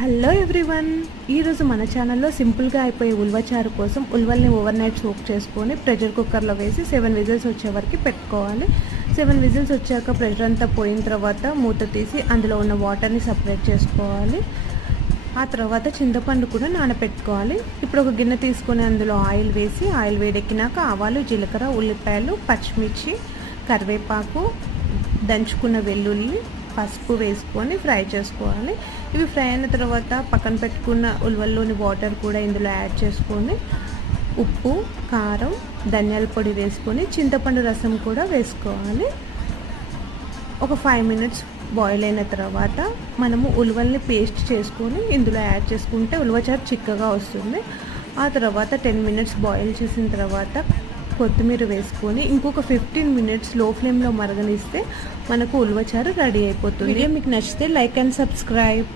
Hello everyone. ఈరోజు మన ఛానల్లో సింపుల్గా అయిపోయే ఉల్వచారు కోసం ఉల్వల్ని ఓవర్ నైట్ సోక్ చేసుకొని ప్రెషర్ కుక్కర్లో వేసి సెవెన్ విజిల్స్ వచ్చే వరకు పెట్టుకోవాలి. సెవెన్ విజిల్స్ వచ్చాక ప్రెషర్ అంతా పోయిన తర్వాత మూత తీసి అందులో ఉన్న వాటర్ని సపరేట్ చేసుకోవాలి. ఆ తర్వాత చింతపండు కూడా నానబెట్టుకోవాలి ఇప్పుడు ఒక గిన్నె తీసుకొని అందులో ఆయిల్ వేసి ఆయిల్ వేడెక్కినాక ఆవాలు జీలకర్ర ఉల్లిపాయలు పచ్చిమిర్చి కరివేపాకు దంచుకున్న వెల్లుల్లి పసుపు వేసుకొని ఫ్రై చేసుకోవాలి. ఇవి ఫ్రై అయిన తర్వాత పక్కన పెట్టుకున్న ఉల్వల్లోని వాటర్ కూడా ఇందులో యాడ్ చేసుకొని ఉప్పు కారం ధనియాల పొడి వేసుకొని చింతపండు రసం కూడా వేసుకోవాలి. ఒక ఫైవ్ మినిట్స్ బాయిల్ అయిన తర్వాత మనము ఉలవల్ని పేస్ట్ చేసుకొని ఇందులో యాడ్ చేసుకుంటే ఉలవచారు చిక్కగా వస్తుంది. ఆ తర్వాత టెన్ మినిట్స్ బాయిల్ చేసిన తర్వాత కొత్తిమీర వేసుకొని ఇంకొక ఫిఫ్టీన్ మినిట్స్లో ఫ్లేమ్లో మరగనిస్తే మనకు ఉలవచారు రెడీ అయిపోతుంది. వీడియో మీకు నచ్చితే లైక్ అండ్ సబ్స్క్రైబ్.